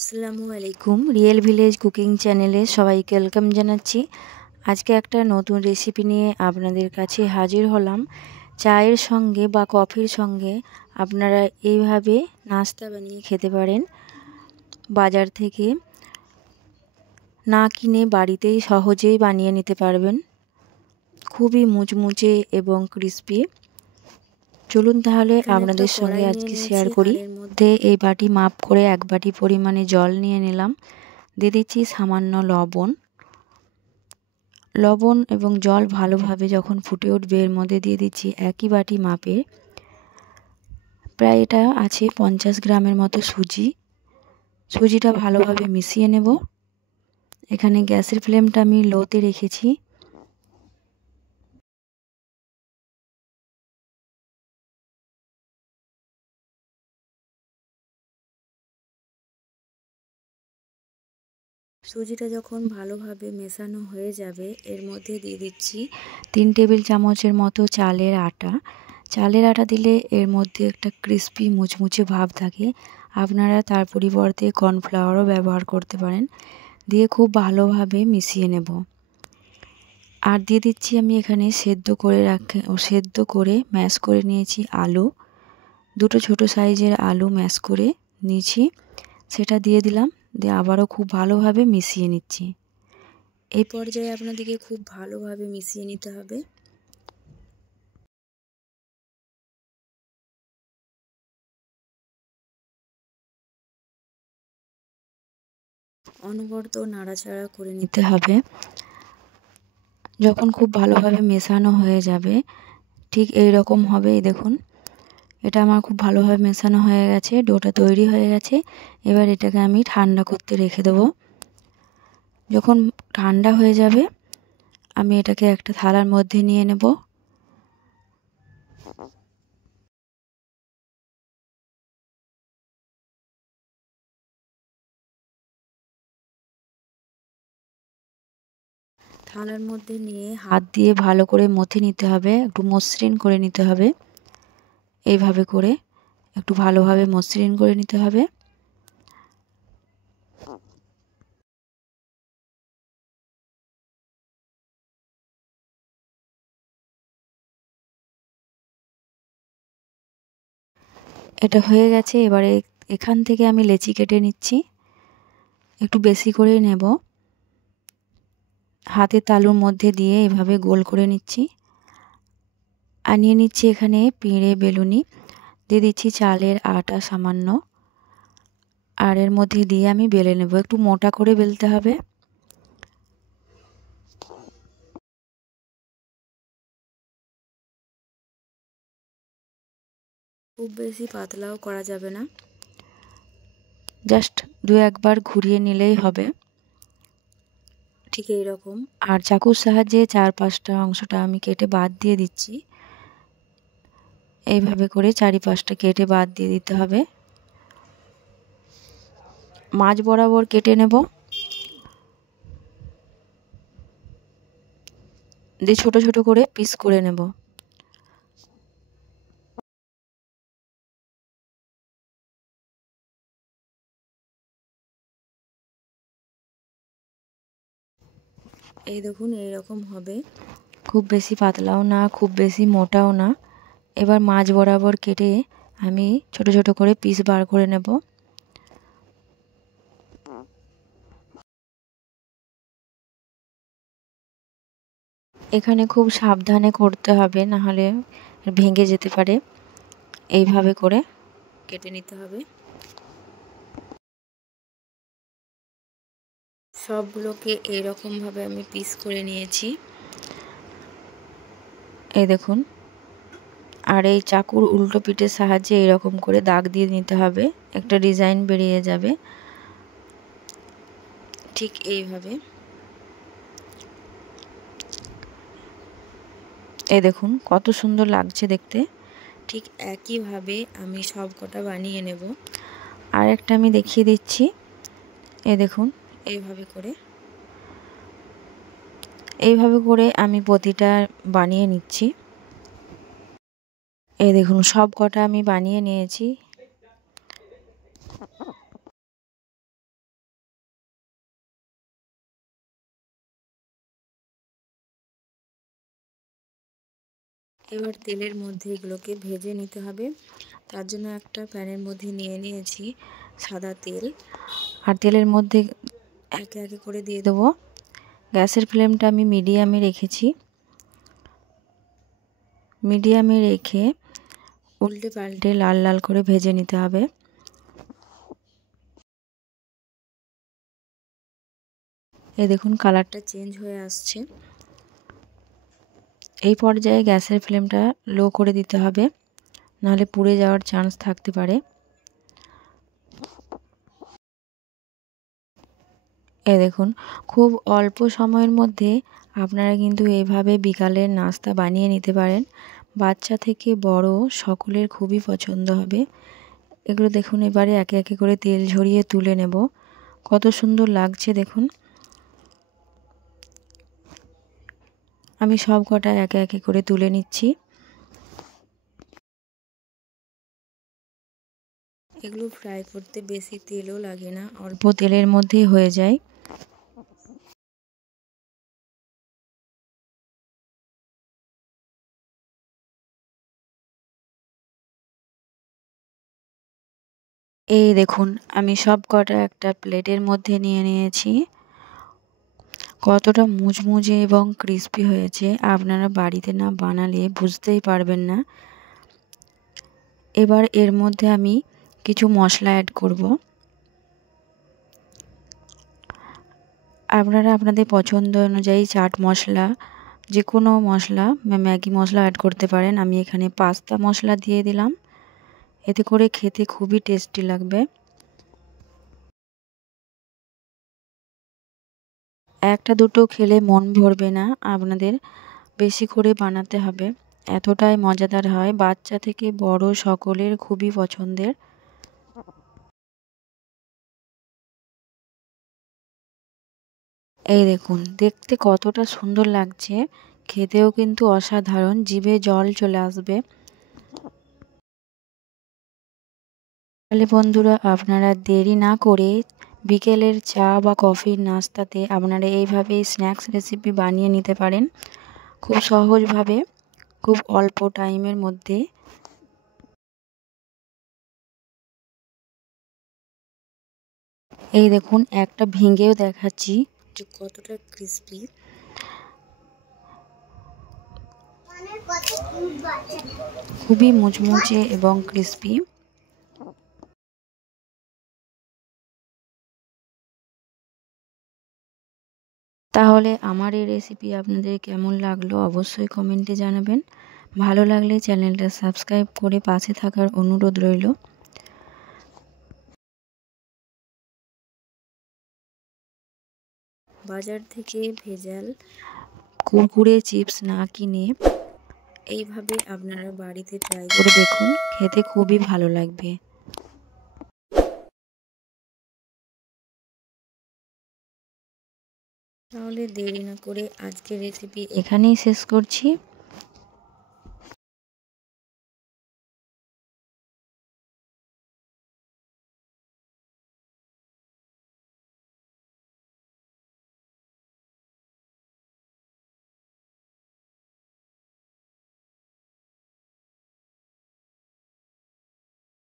আসসালামু আলাইকুম। Real village cooking চ্যানেলে সবাইকে ওয়েলকাম জানাচ্ছি। আজকে একটা নতুন রেসিপি নিয়ে আপনাদের কাছে হাজির হলাম। চায়ের সঙ্গে বা কফির সঙ্গে আপনারা এইভাবে নাস্তা বানিয়ে খেতে পারেন। বাজার থেকে না কিনে বাড়িতেই সহজেই বানিয়ে নিতে পারবেন। খুবই মুচমুচে এবং ক্রিস্পি। চলুন তাহলে আপনাদের সঙ্গে আজকে শেয়ার করি। এর মধ্যে এই বাটি মাপ করে 1 বাটি পরিমাণে জল নিয়ে নিলাম। দিয়ে দিচ্ছি সামান্য লবণ এবং জল ভালোভাবে যখন ফুটে উঠবে এর মধ্যে দিয়ে দিচ্ছি একই বাটি মাপে প্রায় এটা আছে 50 গ্রামের মতো সুজিটা ভালোভাবে মিশিয়ে নেব। এখানে গ্যাসের ফ্লেমটা আমি লোতে রেখেছি। সুজিটা যখন ভালোভাবে মেশানো হয়ে যাবে এর মধ্যে দিয়ে দিচ্ছি 3 টেবিল চামচের মতো চালের আটা দিলে এর মধ্যে একটা ক্রিস্পি মুচমুচে ভাব থাকে। আপনারা তার পরিবর্তে কর্নফ্লাওয়ারও ব্যবহার করতে পারেন। দিয়ে খুব ভালোভাবে মিশিয়ে নেব। আর দিয়ে দিচ্ছি আমি এখানে সেদ্ধ করে ম্যাশ করে নিয়েছি আলু। 2টো ছোটো সাইজের আলু ম্যাশ করে নিয়েছি, সেটা দিয়ে দিলাম। দিয়ে আবারও খুব ভালোভাবে মিশিয়ে নিচ্ছি। এই পর্যায়ে আপনাদেরকে খুব ভালোভাবে মিশিয়ে নিতে হবে। অনবরত নাড়াচাড়া করে নিতে হবে। যখন খুব ভালোভাবে মেশানো হয়ে যাবে ঠিক এই রকম হবে। দেখুন, এটা আমার খুব ভালোভাবে মেশানো হয়ে গেছে, ডোটা তৈরি হয়ে গেছে। এবার এটাকে আমি ঠান্ডা করতে রেখে দেবো। যখন ঠান্ডা হয়ে যাবে আমি এটাকে একটা থালার মধ্যে নিয়ে নেব। থালার মধ্যে নিয়ে হাত দিয়ে ভালো করে মথে নিতে হবে, একটু মসৃণ করে নিতে হবে। এইভাবে করে একটু ভালোভাবে মসৃণ করে নিতে হবে। এটা হয়ে গেছে। এবারে এখান থেকে আমি লেচি কেটে নিচ্ছি, একটু বেশি করেই নেব। হাতের তালুর মধ্যে দিয়ে এভাবে গোল করে নিচ্ছি। আর নিয়ে নিচ্ছি এখানে পিঁড়ে বেলুনি। দিয়ে দিচ্ছি চালের আটা সামান্য, আর এর মধ্যে দিয়ে আমি বেলে নেব। একটু মোটা করে বেলতে হবে। খুব বেশি পাতলাও করা যাবে না, জাস্ট 2-1 বার ঘুরিয়ে নিলেই হবে। ঠিক এই রকম। আর চাকুর সাহায্যে 4-5টা অংশটা আমি কেটে বাদ দিয়ে দিচ্ছি। এইভাবে করে 4-5টা কেটে বাদ দিয়ে দিতে হবে। মাঝ বরাবর কেটে নেব। দিয়ে ছোট ছোট করে পিস করে নেব। এই দেখুন এইরকম হবে। খুব বেশি পাতলাও না, খুব বেশি মোটাও না। এবার মাঝ বরাবর কেটে আমি ছোট ছোট করে পিস বার করে নেব। এখানে খুব সাবধানে করতে হবে, না হলে ভেঙে যেতে পারে। এইভাবে করে কেটে নিতে হবে। সবগুলোকে এরকমভাবে আমি পিস করে নিয়েছি। এই দেখুন। আর এই চাকুর উল্টো পিঠের সাহায্যে এরকম করে দাগ দিয়ে নিতে হবে, একটা ডিজাইন বেরিয়ে যাবে। ঠিক এইভাবে। এই দেখুন কত সুন্দর লাগছে দেখতে। ঠিক একইভাবে আমি সব কটা বানিয়ে নেব। আর একটা আমি দেখিয়ে দিচ্ছি। এই দেখুন এইভাবে করে আমি প্রতিটা বানিয়ে নিচ্ছি। এই দেখুন সব কটা আমি বানিয়ে নিয়েছি। এবার তেলের মধ্যে এগুলোকে ভেজে নিতে হবে। তার জন্য একটা প্যানের মধ্যে নিয়ে নিয়েছি সাদা তেল, আর তেলের মধ্যে একে একে করে দিয়ে দেবো। গ্যাসের ফ্লেমটা আমি মিডিয়ামে রেখেছি। মিডিয়ামে রেখে উল্টে পাল্টে লাল লাল করে ভেজে নিতে হবে। এই দেখুন কালারটা চেঞ্জ হয়ে আসছে। এই পর্যায়ে গ্যাসের ফ্লেমটা লো করে দিতে হবে, নাহলে পুড়ে যাওয়ার চান্স থাকতে পারে। এই দেখুন খুব অল্প সময়ের মধ্যে আপনারা কিন্তু এইভাবে বিকালের নাস্তা বানিয়ে নিতে পারেন। বাচ্চা থেকে বড় সকলের খুবই পছন্দ হবে। এগুলো দেখুন এবারে একে একে করে তেল ঝরিয়ে তুলে নেব। কত সুন্দর লাগছে দেখুন। আমি সব কটা একে একে করে তুলে নিচ্ছি। এগুলো ফ্রাই করতে বেশি তেলও লাগে না, অল্প তেলের মধ্যেই হয়ে যায়। এই দেখুন আমি সব কটা একটা প্লেটের মধ্যে নিয়ে নিয়েছি। কতটা মুচমুচে এবং ক্রিস্পি হয়েছে, আপনারা বাড়িতে না বানালে বুঝতেই পারবেন না। এবার এর মধ্যে আমি কিছু মশলা অ্যাড করব। আপনারা আপনাদের পছন্দ অনুযায়ী চাট মশলা, যে কোনো মশলা, ম্যাগি মশলা অ্যাড করতে পারেন। আমি এখানে পাস্তা মশলা দিয়ে দিলাম, এতে করে খেতে খুবই টেস্টি লাগবে। একটা দুটো খেলে মন ভরবে না, আপনাদের বেশি করে বানাতে হবে, এতটাই মজাদার হয়। বাচ্চা থেকে বড় সকলের খুবই পছন্দের। এই দেখুন দেখতে কতটা সুন্দর লাগছে, খেতেও কিন্তু অসাধারণ, জিভে জল চলে আসবে। তাহলে বন্ধুরা আপনারা দেরি না করে বিকেলের চা বা কফির নাস্তাতে আপনারা এইভাবে স্ন্যাক্স রেসিপি বানিয়ে নিতে পারেন খুব সহজভাবে, খুব অল্প টাইমের মধ্যে। এই দেখুন একটা ভেঙেও দেখাচ্ছি যে কতটা ক্রিস্পি। খুবই মুচমুচে এবং ক্রিস্পি। তাহলে আমার এই রেসিপি আপনাদের কেমন লাগলো অবশ্যই কমেন্টে জানাবেন। ভালো লাগলে চ্যানেলটা সাবস্ক্রাইব করে পাশে থাকার অনুরোধ রইল। বাজার থেকে ভেজাল কুরকুরে চিপস না কিনে এইভাবে আপনারা বাড়িতে ট্রাই করে দেখুন, খেতে খুবই ভালো লাগবে। তাহলে দেরি না করে আজকের রেসিপি এখানেই শেষ করছি।